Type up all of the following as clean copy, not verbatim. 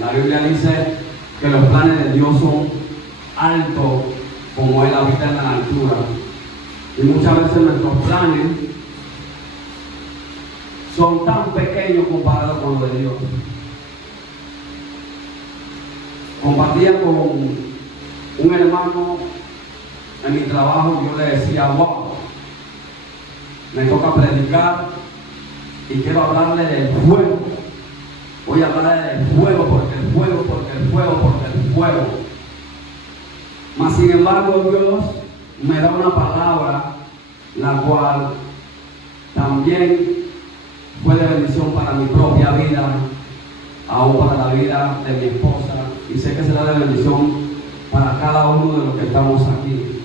La Biblia dice que los planes de Dios son altos como Él habita en la altura. Y muchas veces nuestros planes son tan pequeños comparados con los de Dios. Compartía con un hermano en mi trabajo, yo le decía, wow, me toca predicar y quiero hablarle del fuego. Voy a hablarle del fuego, porque el fuego, porque el fuego, porque el fuego. Mas sin embargo, Dios me da una palabra, la cual también fue de bendición para mi propia vida, aún para la vida de mi esposa, y sé que será de bendición para cada uno de los que estamos aquí.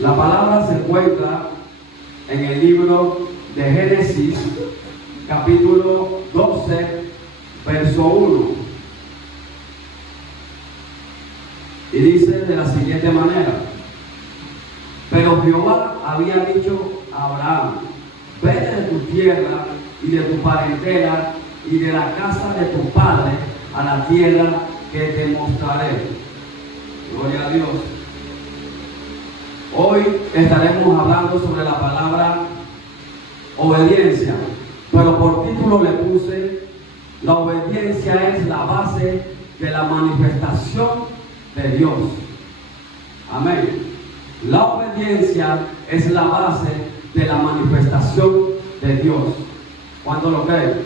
La palabra se encuentra en el libro de Génesis, capítulo 12, verso 1. Y dice de la siguiente manera: pero Jehová había dicho a Abraham, vete de tu tierra y de tu parentela y de la casa de tu padre a la tierra que te mostraré. Gloria a Dios. Hoy estaremos hablando sobre la palabra obediencia, pero por título le puse: la obediencia es la base de la manifestación de Dios. Amén. La obediencia es la base de la manifestación de Dios. ¿Cuánto lo creen?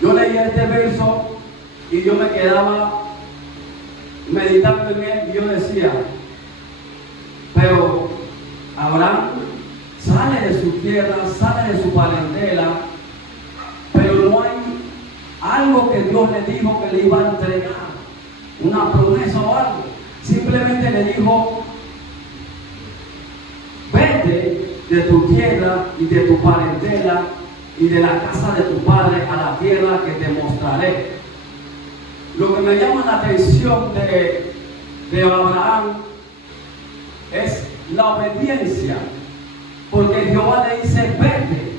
Yo leía este verso y yo me quedaba meditando en él, y yo decía, pero Abraham sale de su tierra, sale de su parentela, pero no hay algo que Dios le dijo que le iba a entregar, una promesa o algo. Simplemente le dijo, vete de tu tierra y de tu parentela y de la casa de tu padre a la tierra que te mostraré. Lo que me llama la atención de Abraham es la obediencia, porque Jehová le dice, vete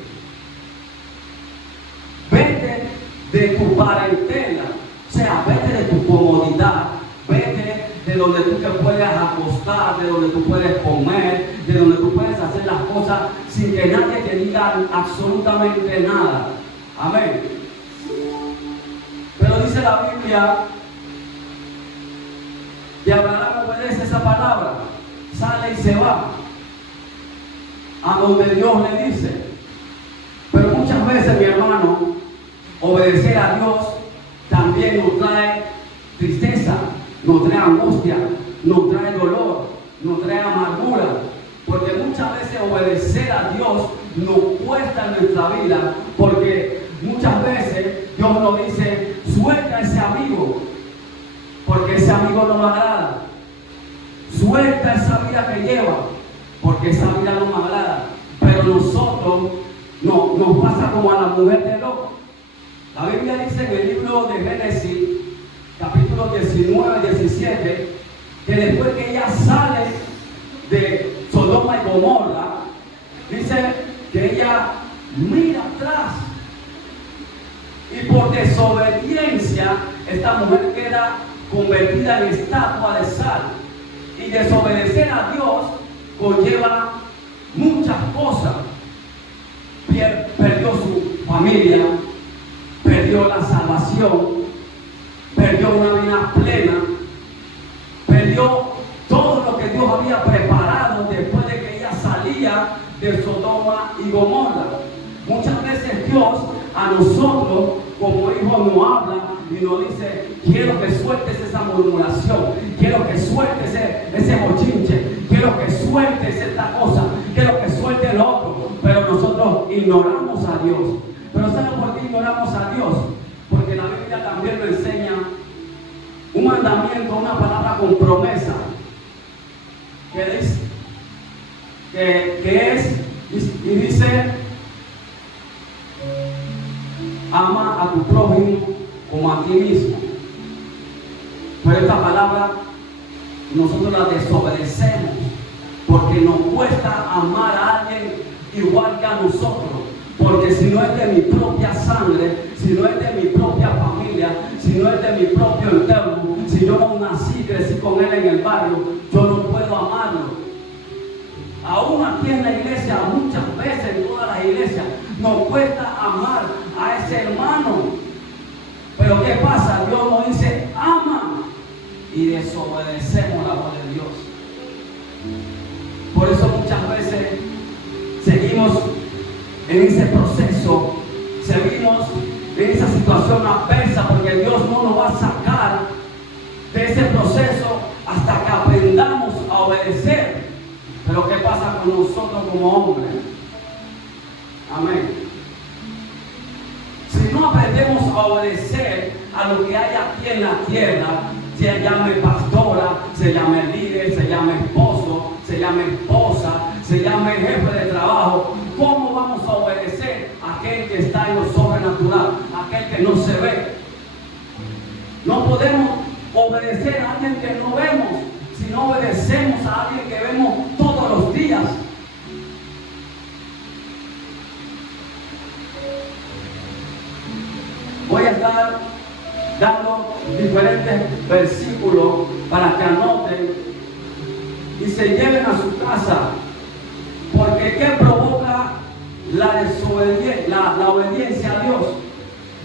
de tu parentela, o sea, vete de tu comodidad, vete de donde tú te puedas acostar, de donde tú puedes comer, de donde tú puedes hacer las cosas sin que nadie te diga absolutamente nada. Amén. Pero dice la Biblia que Abraham obedece esa palabra, sale y se va a donde Dios le dice. Pero muchas veces, mi hermano, obedecer a Dios también nos trae tristeza, nos trae angustia, nos trae dolor, nos trae amargura, porque muchas veces obedecer a Dios nos cuesta en nuestra vida, porque muchas veces Dios nos dice, suelta a ese amigo, porque ese amigo no me agrada, suelta esa vida que lleva, porque esa vida no me agrada. Pero nosotros nos pasa como a la mujer de Lot. La Biblia dice en el libro de Génesis, capítulo 19, 17, que después que ella sale de Sodoma y Gomorra, dice que ella mira atrás, y por desobediencia esta mujer queda convertida en estatua de sal. Y desobedecer a Dios conlleva muchas cosas. Perdió su familia, perdió la salvación, perdió una vida plena, perdió todo lo que Dios había preparado después de que ella salía de Sodoma y Gomorra. Muchas veces Dios a nosotros como hijos nos habla y nos dice, quiero que sueltes esa murmuración, quiero que sueltes ese bochinche, quiero que sueltes esta cosa, quiero que sueltes lo otro, pero nosotros ignoramos a Dios. Pero ¿saben por qué ignoramos a Dios? Porque la Biblia también nos enseña un mandamiento, una palabra con promesa, y dice, ama a tu prójimo como a ti mismo. Pero esta palabra nosotros la desobedecemos porque nos cuesta amar a alguien igual que a nosotros. Porque si no es de mi propia sangre, si no es de mi propia familia, si no es de mi propio entorno, si yo no nací, crecí con él en el barrio, yo no puedo amarlo. Aún aquí en la iglesia, muchas veces en todas las iglesias, nos cuesta amar a ese hermano. Pero ¿qué pasa? Dios nos dice, ama, y desobedecemos la voz de Dios. Por eso muchas veces seguimos en ese proceso, seguimos en esa situación adversa, porque Dios no nos va a sacar de ese proceso hasta que aprendamos a obedecer. Pero ¿qué pasa con nosotros como hombres? Amén. Si no aprendemos a obedecer a lo que hay aquí en la tierra, se llame pastora, se llame líder, se llame esposo, se llame esposa, se llame jefe de trabajo, ¿cómo vamos a obedecer a aquel que está en lo sobrenatural, a aquel que no se ve? No podemos obedecer a alguien que no vemos, si no obedecemos a alguien que vemos todos los días. Voy a estar dando diferentes versículos para que anoten y se lleven a su casa, porque ¿qué provoca la obediencia a Dios?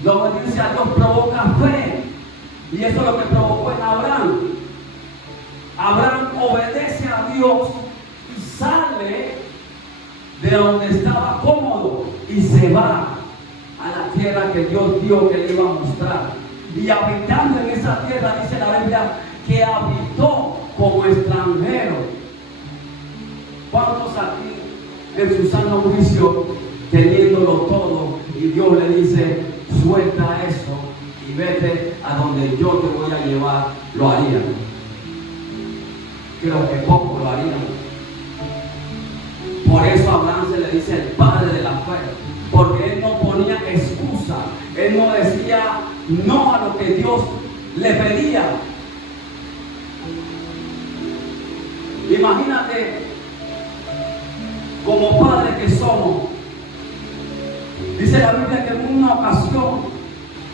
La obediencia a Dios provoca fe, y eso es lo que provocó en Abraham. Abraham obedece a Dios y sale de donde estaba cómodo y se va a la tierra que Dios dijo que le iba a mostrar. Y habitando en esa tierra, dice la Biblia, que habitó como extranjero. ¿Cuántos aquí en su sano juicio, teniéndolo todo, y Dios le dice, suelta eso y vete a donde yo te voy a llevar, lo harían? Creo que poco lo harían. Por eso a Abraham se le dice el padre de la fe, porque él no ponía excusa, él no decía no a lo que Dios le pedía. Imagínate, como padres que somos, dice la Biblia que en una ocasión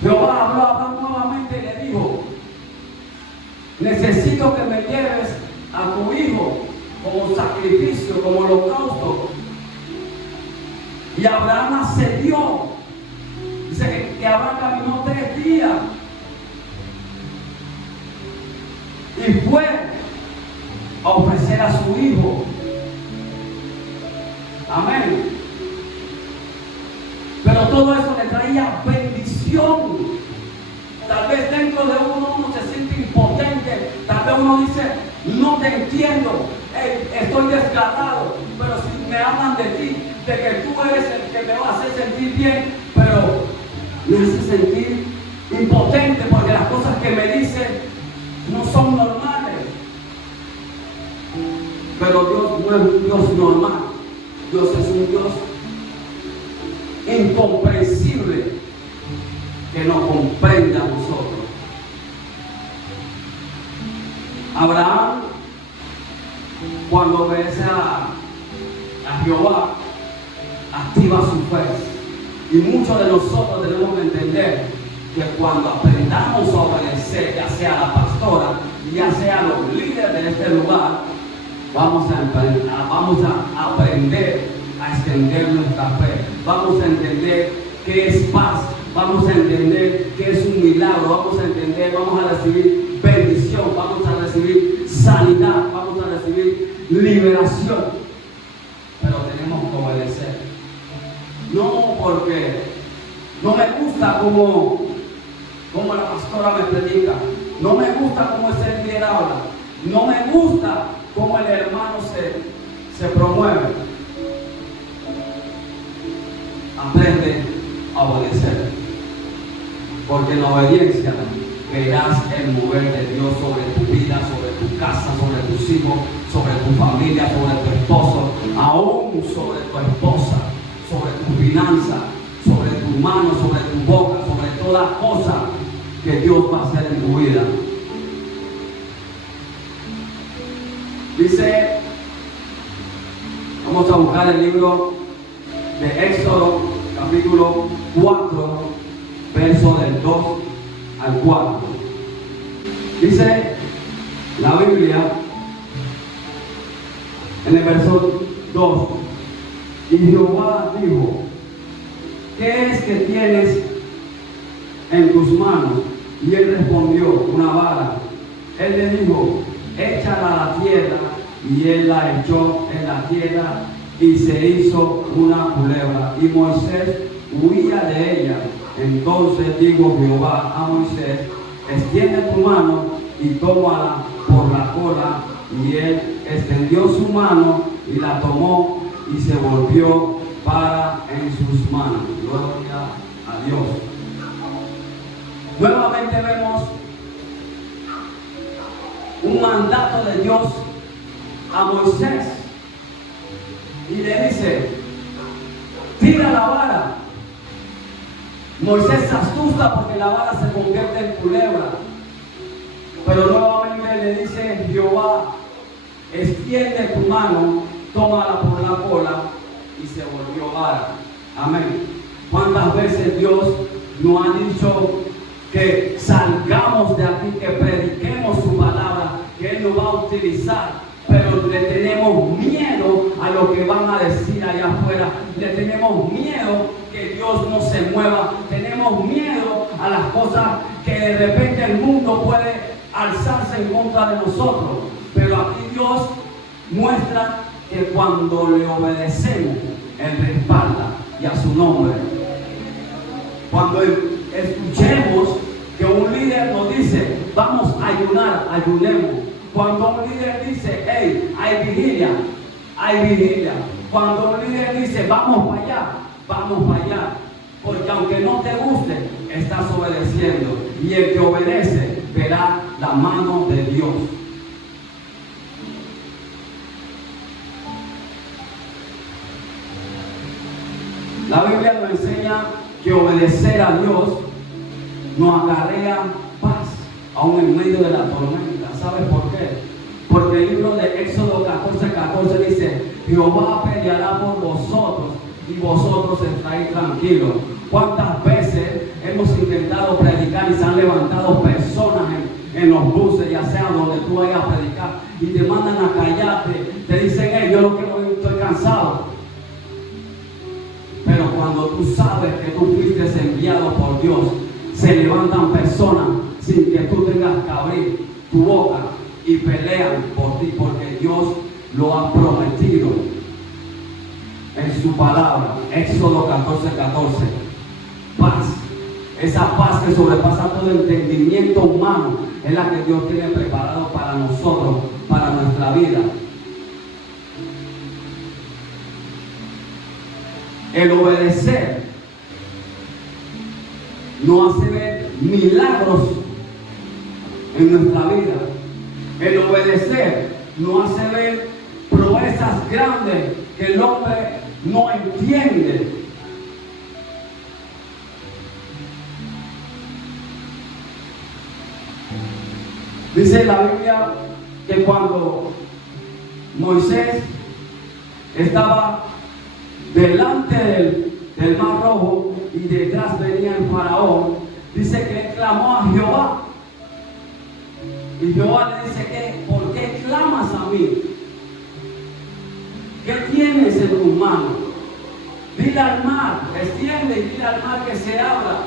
Jehová habló a Abraham nuevamente y le dijo, necesito que me lleves a tu hijo como sacrificio, como holocausto. Y Abraham accedió. Dice que Abraham caminó 3 días y fue a ofrecer a su hijo. Amén. Pero todo eso le traía bendición. Tal vez dentro de uno se siente impotente, tal vez uno dice, no te entiendo, estoy desgarrado, pero si me hablan de ti, de que tú eres el que me va a hacer sentir bien, pero me hace sentir impotente porque las cosas que me dicen no son normales. Pero Dios no es un Dios normal, Dios es un Dios incomprensible que nos comprende a nosotros. Abraham, cuando obedece a Jehová, activa su fe. Y muchos de nosotros debemos entender que cuando aprendamos a obedecer, ya sea a la pastora, ya sea a los líderes de este lugar, vamos a aprender a extender nuestra fe. Vamos a entender qué es paz. Vamos a entender qué es un milagro. Vamos a entender, vamos a recibir bendición. Vamos a recibir sanidad. Vamos a recibir liberación. Pero tenemos que obedecer. No porque no me gusta como la pastora me predica. No me gusta cómo ese líder habla. No me gusta cómo el hermano se promueve. Aprende a obedecer, porque en la obediencia verás el mover de Dios sobre tu vida, sobre tu casa, sobre tus hijos, sobre tu familia, sobre tu esposo, aún sobre tu esposa, sobre tu finanza, sobre tu mano, sobre tu boca, sobre toda cosa que Dios va a hacer en tu vida. Dice, vamos a buscar el libro de Éxodo, capítulo 4, verso del 2 al 4. Dice la Biblia en el verso 2: y Jehová dijo, ¿qué es que tienes en tus manos? Y él respondió, una vara. Él le dijo, échala a la tierra. Y él la echó en la tierra y se hizo una culebra. Y Moisés huía de ella. Entonces dijo Jehová a Moisés, extiende tu mano y tómala por la cola. Y él extendió su mano y la tomó y se volvió para en sus manos. Gloria a Dios. Nuevamente vemos un mandato de Dios a Moisés y le dice, tira la vara. Moisés se asusta porque la vara se convierte en culebra, pero nuevamente le dice Jehová, extiende tu mano, tómala por la cola, y se volvió vara. Amén. ¿Cuántas veces Dios nos ha dicho que salgamos de aquí, que prediquemos su palabra, que Él nos va a utilizar, pero le tenemos miedo a lo que van a decir allá afuera, le tenemos miedo que Dios no se mueva, tenemos miedo a las cosas que de repente el mundo puede alzarse en contra de nosotros? Pero aquí Dios muestra que cuando le obedecemos, Él respalda, y a su nombre. Cuando escuchemos que un líder nos dice, vamos a ayunar, ayunemos. Cuando un líder dice, hey, hay vigilia, hay vigilia. Cuando un líder dice, vamos para allá, vamos para allá. Porque aunque no te guste, estás obedeciendo. Y el que obedece verá la mano de Dios. La Biblia nos enseña que obedecer a Dios nos acarrea paz, aún en medio de la tormenta. ¿Sabes por qué? Porque el libro de Éxodo 14:14 dice, Jehová peleará por vosotros y vosotros estaréis tranquilos. ¿Cuántas veces hemos intentado predicar y se han levantado personas en los buses, ya sea donde tú vayas a predicar, y te mandan a callarte, te dicen, hey, yo lo quiero, estoy cansado? Pero cuando tú sabes que tú fuiste enviado por Dios, se levantan personas sin que tú tengas que abrir tu boca y pelean por ti, porque Dios lo ha prometido en su palabra. Éxodo 14:14. Paz. Esa paz que sobrepasa todo entendimiento humano es la que Dios tiene preparado para nosotros, para nuestra vida. El obedecer nos hace ver milagros en nuestra vida. El obedecer nos hace ver proezas grandes que el hombre no entiende. Dice la Biblia que cuando Moisés estaba delante del Mar Rojo y detrás venía el faraón, dice que él clamó a Jehová. Y Jehová le dice, ¿por qué clamas a mí? ¿Qué tienes en tu mano? Dile al mar, extiende y dile al mar que se abra.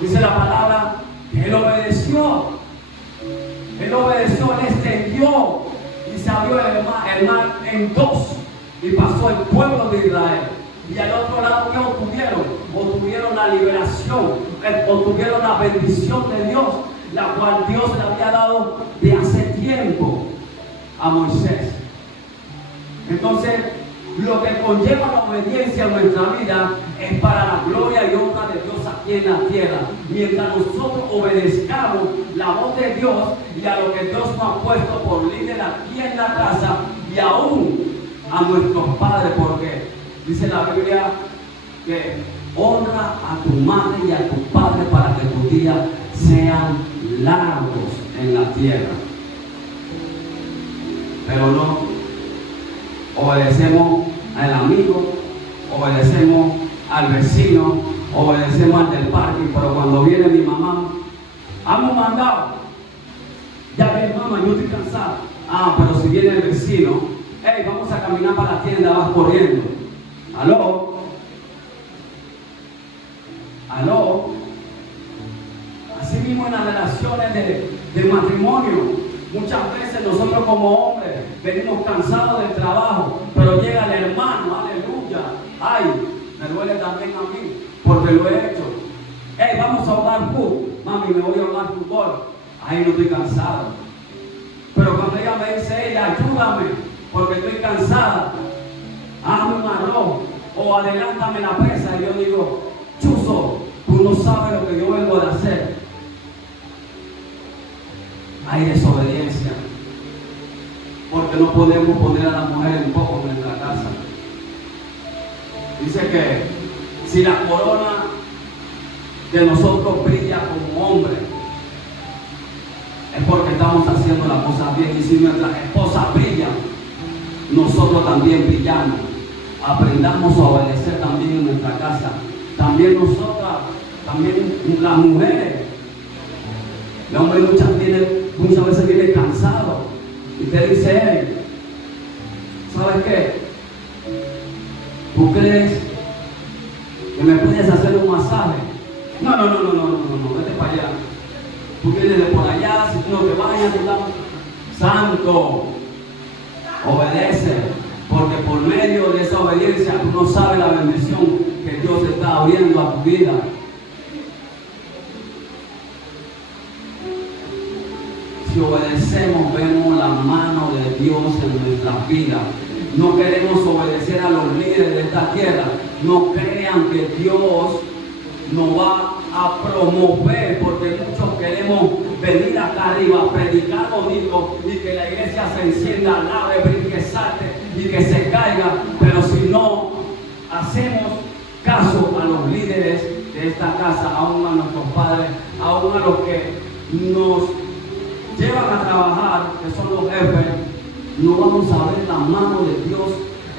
Dice la palabra, él obedeció. Él obedeció, él extendió y se abrió el mar en dos. Y pasó el pueblo de Israel. Y al otro lado, ¿qué obtuvieron? Obtuvieron la liberación, obtuvieron la bendición de Dios, la cual Dios le había dado de hace tiempo a Moisés. Entonces, lo que conlleva la obediencia en nuestra vida es para la gloria y honra de Dios aquí en la tierra. Mientras nosotros obedezcamos la voz de Dios y a lo que Dios nos ha puesto por líder aquí en la casa, y aún a nuestros padres, porque dice la Biblia que honra a tu madre y a tu padre para que tus días sean largos en la tierra. Pero no obedecemos al amigo, obedecemos al vecino, obedecemos al del parque, pero cuando viene mi mamá, hemos mandado, ya ves mamá, yo estoy cansado. Ah, pero si viene el vecino, hey, vamos a caminar para la tienda, vas corriendo. ¿Aló? ¿Aló? Así mismo en las relaciones de matrimonio, muchas veces nosotros como hombres venimos cansados del trabajo, pero llega el hermano, aleluya, ay, me duele también a mí, porque lo he hecho. Hey, vamos a jugar fútbol, mami, me voy a jugar fútbol, ay, no estoy cansado. Pero cuando ella me dice, ella, ayúdame, porque estoy cansada, hazme un arroz, o adelántame la presa, y yo digo, chuzo, tú no sabes lo que yo vengo de hacer. Hay desobediencia, porque no podemos poner a la mujer en poco en nuestra casa. Dice que si la corona de nosotros brilla como hombre, es porque estamos haciendo las cosas bien. Y si nuestras esposas brillan, nosotros también brillamos. Aprendamos a obedecer también en nuestra casa. También nosotras, también las mujeres. El hombre muchas veces viene cansado y te dice, hey, ¿sabes qué? ¿Tú crees que me puedes hacer un masaje? No, vete para allá. Tú vienes de por allá, si tú no te vayas, santo, obedece, porque por medio de esa obediencia tú no sabes la bendición que Dios está abriendo a tu vida. Si obedecemos, vemos la mano de Dios en nuestras vidas. No queremos obedecer a los líderes de esta tierra. No crean que Dios nos va a promover, porque muchos queremos venir acá arriba a predicar bonito y que la iglesia se encienda, alabe, brinque, salte y que se caiga. Pero si no hacemos caso a los líderes de esta casa, aún a nuestros padres, aún a los que nos llevan a trabajar, que son los jefes, no vamos a ver la mano de Dios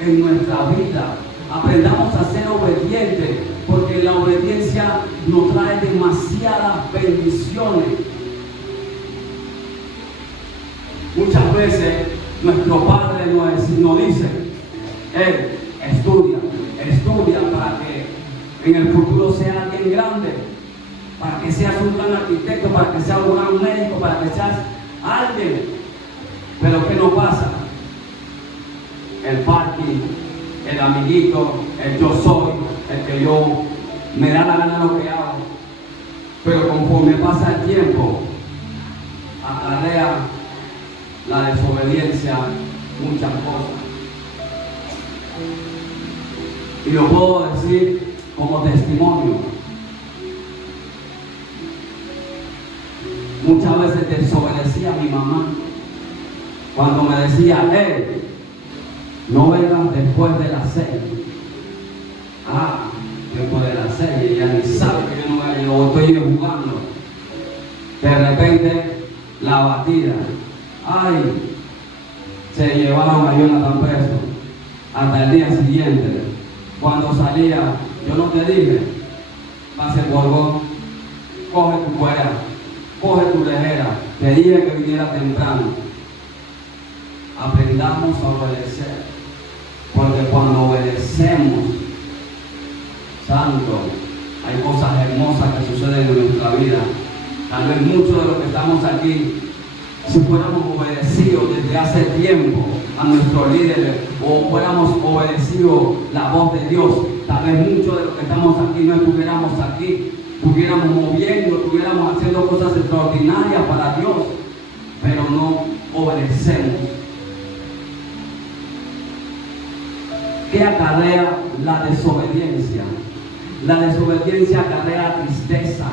en nuestra vida. Aprendamos a ser obedientes, porque la obediencia nos trae demasiadas bendiciones. Muchas veces nuestro Padre nos dice, estudia para que en el futuro seas alguien grande, para que seas un gran arquitecto, para que seas un gran médico, para que seas alguien. Pero ¿qué nos pasa? El parking, el amiguito, el yo soy, el que yo me da la gana lo que hago. Pero conforme pasa el tiempo, acarrea la desobediencia muchas cosas. Y lo puedo decir como testimonio. Muchas veces desobedecía a mi mamá cuando me decía, no vengas después de las 6. Después de las 6, ella ni sabe que yo no voy a llegar, o estoy jugando. De repente, la batida. Se llevaron a Jonathan preso. Hasta el día siguiente, cuando salía, yo no te dije, pase por vos, coge tu cuera, coge tu lejera, te dije que viniera temprano. Aprendamos a obedecer, porque cuando obedecemos, santo, hay cosas hermosas que suceden en nuestra vida. Tal vez muchos de los que estamos aquí, si fuéramos obedecidos desde hace tiempo a nuestros líderes, o fuéramos obedecidos la voz de Dios, tal vez muchos de los que estamos aquí no estuviéramos aquí, estuviéramos moviendo, estuviéramos haciendo cosas extraordinarias para Dios, pero no obedecemos. ¿Qué acarrea la desobediencia? La desobediencia acarrea tristeza,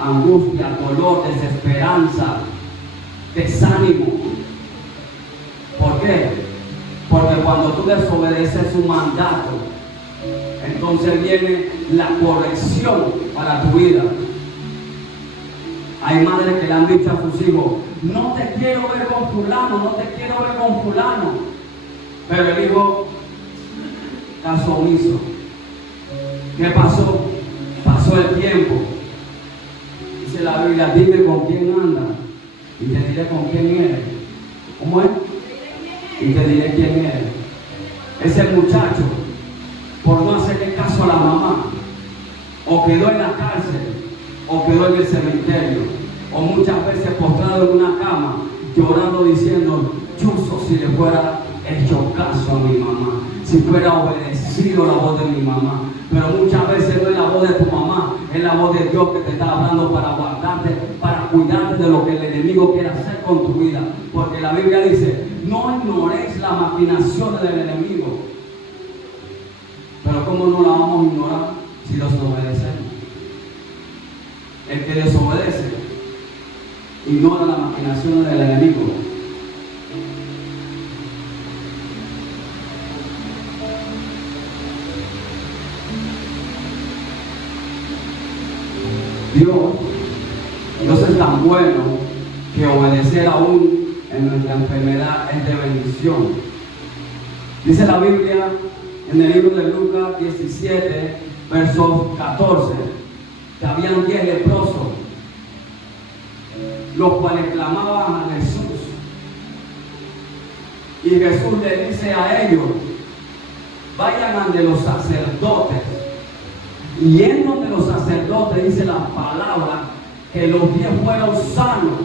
angustia, dolor, desesperanza, desánimo. ¿Por qué? Porque cuando tú desobedeces su mandato, entonces viene la corrección para tu vida. Hay madres que le han dicho a sus hijos, no te quiero ver con fulano, no te quiero ver con fulano. Pero el hijo caso omiso. ¿Qué pasó? Pasó el tiempo. Dice la Biblia, dime con quién andas y te diré con quién eres. ¿Cómo es? Y te diré quién eres. Ese muchacho, por no hacerle caso a la mamá, o quedó en la cárcel, o quedó en el cementerio, o muchas veces postrado en una cama, llorando diciendo, chuzo si le fuera hecho caso a mi mamá, si fuera obedecido la voz de mi mamá. Pero muchas veces no es la voz de tu mamá, es la voz de Dios que te está hablando para guardarte, para cuidarte de lo que el enemigo quiere hacer con tu vida. Porque la Biblia dice, no ignoréis las maquinaciones del enemigo. Pero ¿cómo no la vamos a ignorar si desobedecemos? El que desobedece ignora las maquinaciones del enemigo. Dios es tan bueno que obedecer aún en nuestra enfermedad es de bendición. Dice la Biblia en el libro de Lucas 17, versos 14, que habían 10 leprosos, los cuales clamaban a Jesús. Y Jesús le dice a ellos, vayan ante los sacerdotes. Y en donde los sacerdotes dice la palabra que los 10 fueron sanos.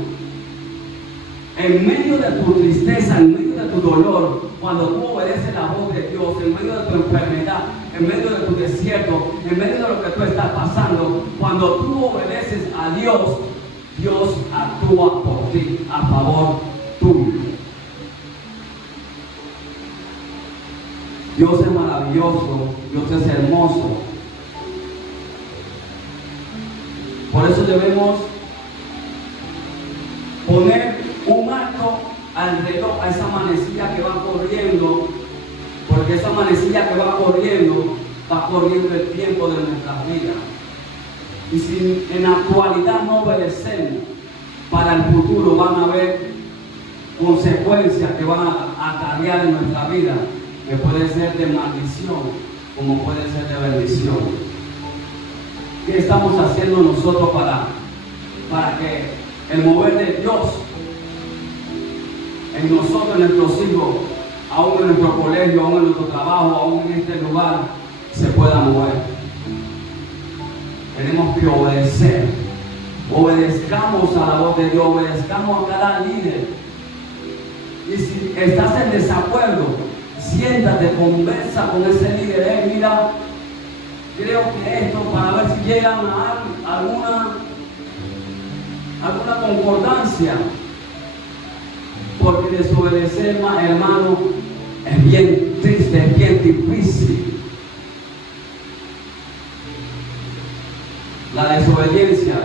En medio de tu tristeza, en medio de tu dolor, cuando tú obedeces la voz de Dios, en medio de tu enfermedad, en medio de tu desierto, en medio de lo que tú estás pasando, cuando tú obedeces a Dios, Dios actúa por ti, a favor tuyo. Dios es maravilloso, Dios es hermoso. Por eso debemos poner un alto al reloj, a esa manecilla que va corriendo, porque esa manecilla que va corriendo el tiempo de nuestras vidas. Y si en la actualidad no obedecemos, para el futuro van a haber consecuencias que van a acarrear en nuestra vida, que puede ser de maldición como puede ser de bendición. ¿Qué estamos haciendo nosotros para que el mover de Dios en nosotros, en nuestros hijos, aún en nuestro colegio, aún en nuestro trabajo, aún en este lugar, se pueda mover? Tenemos que obedecer. Obedezcamos a la voz de Dios, obedezcamos a cada líder. Y si estás en desacuerdo, siéntate, conversa con ese líder. Mira, creo que esto, para ver si llegan a alguna concordancia. Porque desobedecer, hermano, es bien triste, es bien difícil. La desobediencia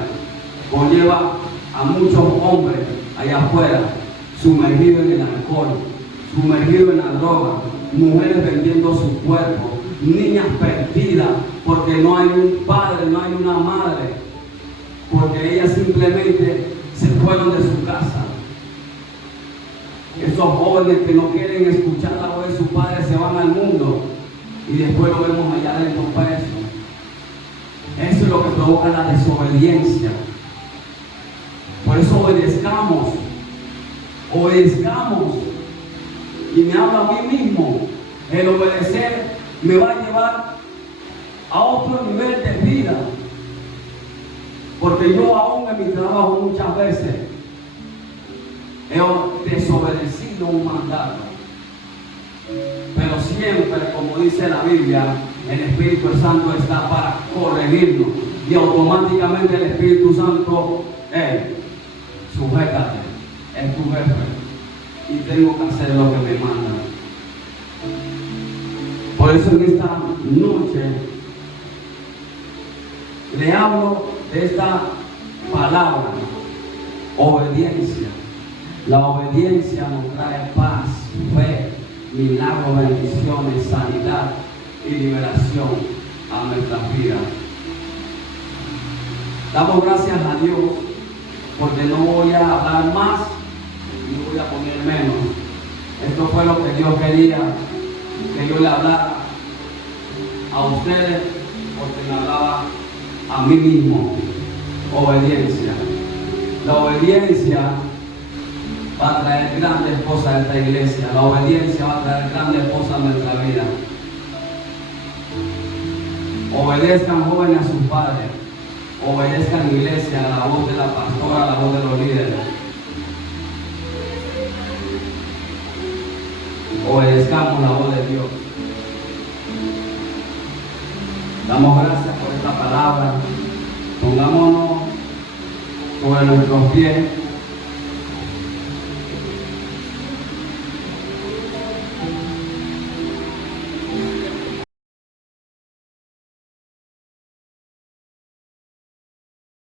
conlleva a muchos hombres allá afuera sumergidos en el alcohol, sumergidos en la droga, mujeres vendiendo su cuerpo, niñas perdidas porque no hay un padre, no hay una madre, porque ellas simplemente se fueron de su casa. Esos jóvenes que no quieren escuchar la voz de su padre se van al mundo y después lo vemos allá adentro preso. Eso es lo que provoca la desobediencia. Por eso obedezcamos. Y me hablo a mí mismo. El obedecer me va a llevar a otro nivel de vida. Porque yo aún en mi trabajo muchas veces he desobedecido un mandato. Pero siempre, como dice la Biblia, el Espíritu Santo está para corregirnos. Y automáticamente el Espíritu Santo, sujétate, es tu jefe. Y tengo que hacer lo que me manda. Por eso en esta noche le hablo de esta palabra, obediencia. La obediencia nos trae paz, fe, milagros, bendiciones, sanidad y liberación a nuestras vidas. Damos gracias a Dios porque no voy a hablar más ni voy a poner menos. Esto fue lo que Dios quería que yo le hablara a ustedes, porque me hablaba a mí mismo. Obediencia. La obediencia va a traer grandes cosas a esta iglesia. La obediencia va a traer grandes cosas a nuestra vida. Obedezcan jóvenes a sus padres. Obedezcan iglesia a la voz de la pastora, a la voz de los líderes. Obedezcamos la voz de Dios. Damos gracias por esta palabra. Pongámonos sobre nuestros pies.